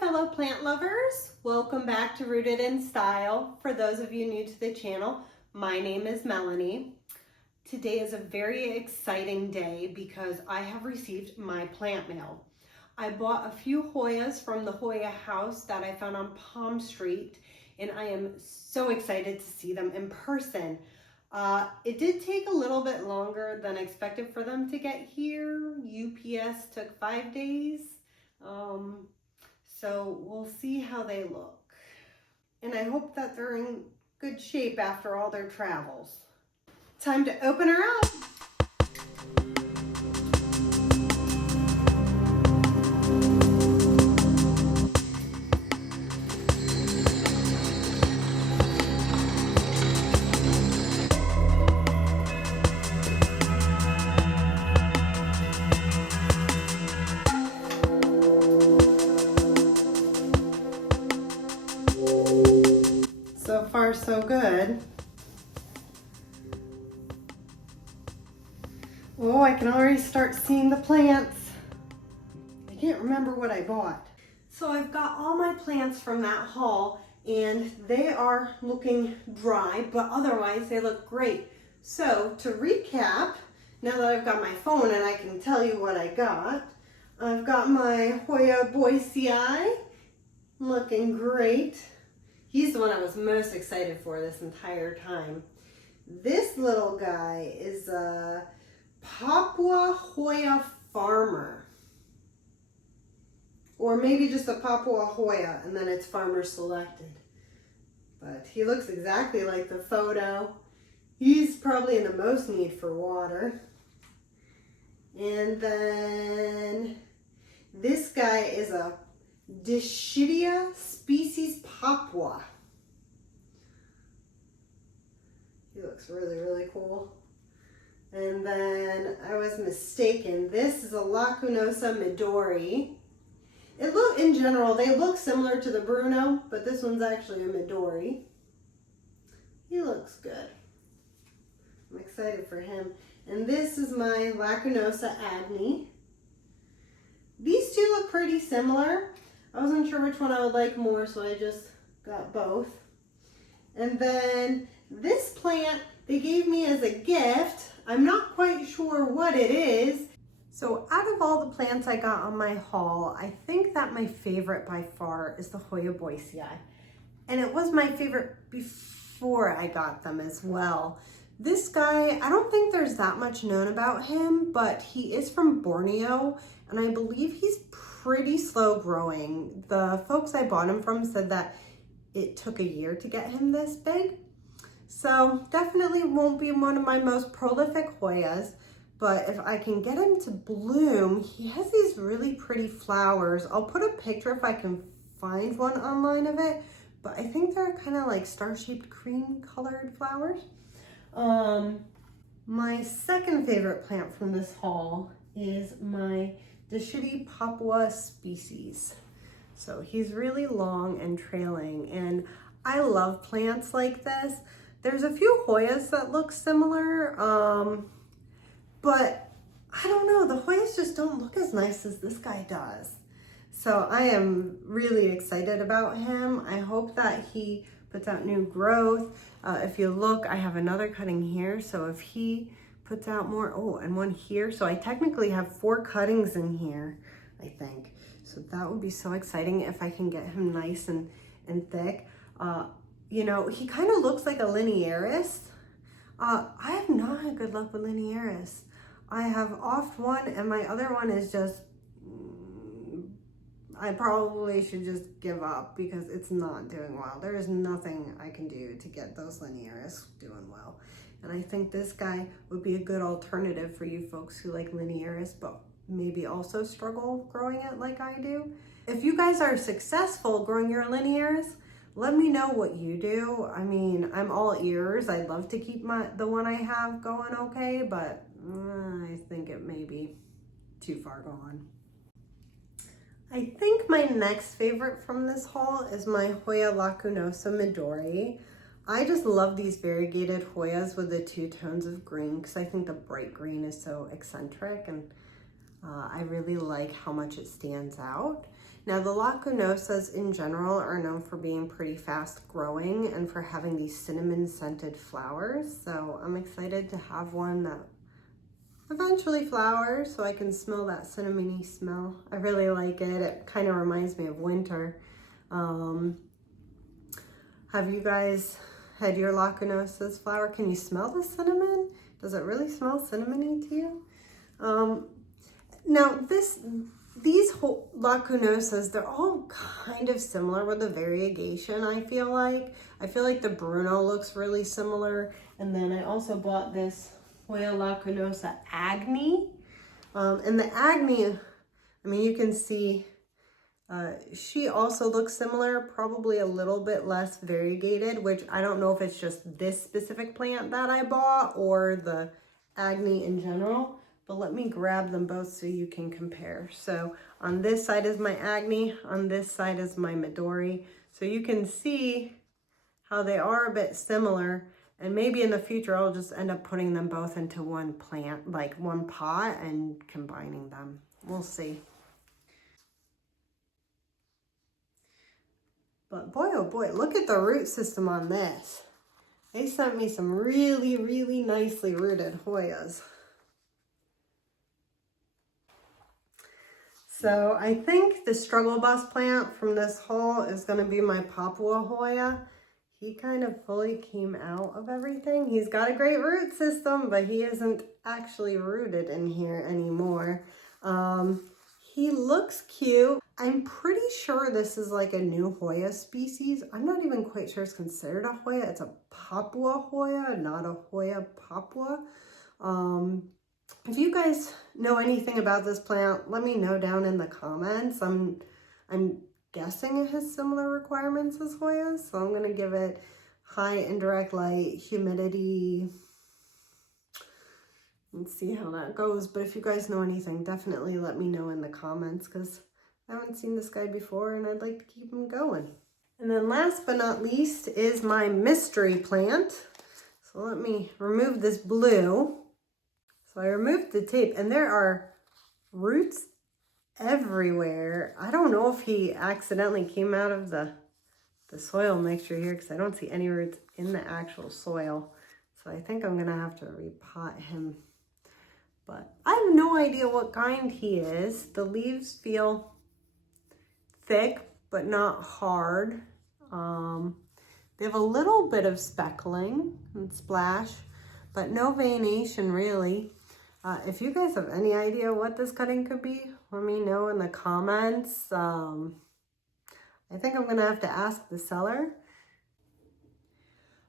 fellow plant lovers. Welcome back to Rooted in Style. For those of you new to the channel, my name is Melanie. Today is a very exciting day because I have received my plant mail. I bought a few Hoyas from the Hoya House that I found on Palmstreet, and I am so excited to see them in person. It did take a little bit longer than expected for them to get here. UPS took 5 days. So we'll see how they look. And I hope that they're in good shape after all their travels. Time to open her up. So far, so good. Oh, I can already start seeing the plants. I can't remember what I bought. So I've got all my plants from that haul, and they are looking dry, but otherwise they look great. So to recap, now that I've got my phone and I can tell you what I got, I've got my Hoya boycei, looking great. He's the one I was most excited for this entire time. This little guy is a Papuahoya farmer. Or maybe just a Papuahoya and then it's farmer selected. But he looks exactly like the photo. He's probably in the most need for water. And then this guy is a Dischidia species Papua. He looks really, really cool. And then I was mistaken. This is a lacunosa Midori. In general, they look similar to the Bruno, but this one's actually a Midori. He looks good. I'm excited for him. And this is my lacunosa Agni. These two look pretty similar. I wasn't sure which one I would like more, so I just got both. And then this plant they gave me as a gift. I'm not quite sure what it is. So out of all the plants I got on my haul, I think that my favorite by far is the Hoya boycei. And it was my favorite before I got them as well. This guy, I don't think there's that much known about him, but he is from Borneo, and I believe he's pretty slow growing. The folks I bought him from said that it took a year to get him this big. So definitely won't be one of my most prolific Hoyas, but if I can get him to bloom, he has these really pretty flowers. I'll put a picture if I can find one online of it, but I think they're kind of like star-shaped cream colored flowers. My second favorite plant from this haul is my Dischidia Papua species. So he's really long and trailing, and I love plants like this. There's a few Hoyas that look similar, but I don't know, the Hoyas just don't look as nice as this guy does. So I am really excited about him. I hope that he puts out new growth. If you look, I have another cutting here, so if he puts out more, oh, and one here. So I technically have 4 cuttings in here, I think. So that would be so exciting if I can get him nice and thick. You know, he kind of looks like a linearis. I have not had good luck with linearis. I have offed one and my other one is just, I probably should just give up because it's not doing well. There is nothing I can do to get those linearis doing well. And I think this guy would be a good alternative for you folks who like linearis, but maybe also struggle growing it like I do. If you guys are successful growing your linearis, let me know what you do. I mean, I'm all ears. I'd love to keep the one I have going okay, but I think it may be too far gone. I think my next favorite from this haul is my Hoya lacunosa Midori. I just love these variegated Hoyas with the 2 tones of green because I think the bright green is so eccentric, and I really like how much it stands out. Now the lacunosas in general are known for being pretty fast growing and for having these cinnamon scented flowers. So I'm excited to have one that eventually flowers so I can smell that cinnamony smell. I really like it. It kind of reminds me of winter. Have you guys had your lacunosas flower? Can you smell the cinnamon? Does it really smell cinnamony to you? Now these whole lacunosas, they're all kind of similar with a variegation, I feel like. I feel like the Bruno looks really similar. And then I also bought this Hoya lacunosa Agni. And the Agni, I mean, you can see she also looks similar, probably a little bit less variegated, which I don't know if it's just this specific plant that I bought or the Agni in general. But let me grab them both so you can compare. So on this side is my Agni, on this side is my Midori. So you can see how they are a bit similar. And maybe in the future, I'll just end up putting them both into one plant, like one pot, and combining them. We'll see. But boy, oh boy, look at the root system on this. They sent me some really, really nicely rooted Hoyas. So I think the struggle bus plant from this haul is going to be my Papuahoya. He kind of fully came out of everything. He's got a great root system, but he isn't actually rooted in here anymore. He looks cute. I'm pretty sure this is like a new Hoya species. I'm not even quite sure it's considered a Hoya. It's a Papuahoya, not a Hoya Papua. If you guys know anything about this plant, let me know down in the comments. I'm guessing it has similar requirements as Hoyas, so I'm gonna give it high indirect light, humidity. Let's see how that goes. But if you guys know anything, definitely let me know in the comments because I haven't seen this guy before and I'd like to keep him going. And then last but not least is my mystery plant. So let me remove this blue. So I removed the tape and there are roots everywhere. I don't know if he accidentally came out of the soil mixture here because I don't see any roots in the actual soil. So I think I'm gonna have to repot him. But I have no idea what kind he is. The leaves feel thick but not hard. They have a little bit of speckling and splash, but no veination really. If you guys have any idea what this cutting could be, let me know in the comments. I think I'm gonna have to ask the seller.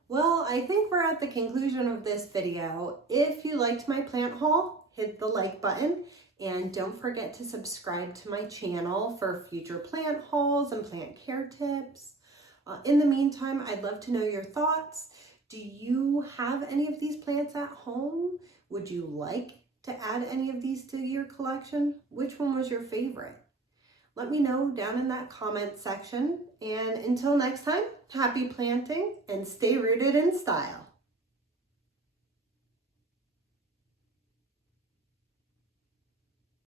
Well, I think we're at the conclusion of this video. If you liked my plant haul, hit the like button and don't forget to subscribe to my channel for future plant hauls and plant care tips. In the meantime, I'd love to know your thoughts. Do you have any of these plants at home? Would you like to add any of these to your collection? Which one was your favorite? Let me know down in that comment section. And until next time, happy planting and stay rooted in style.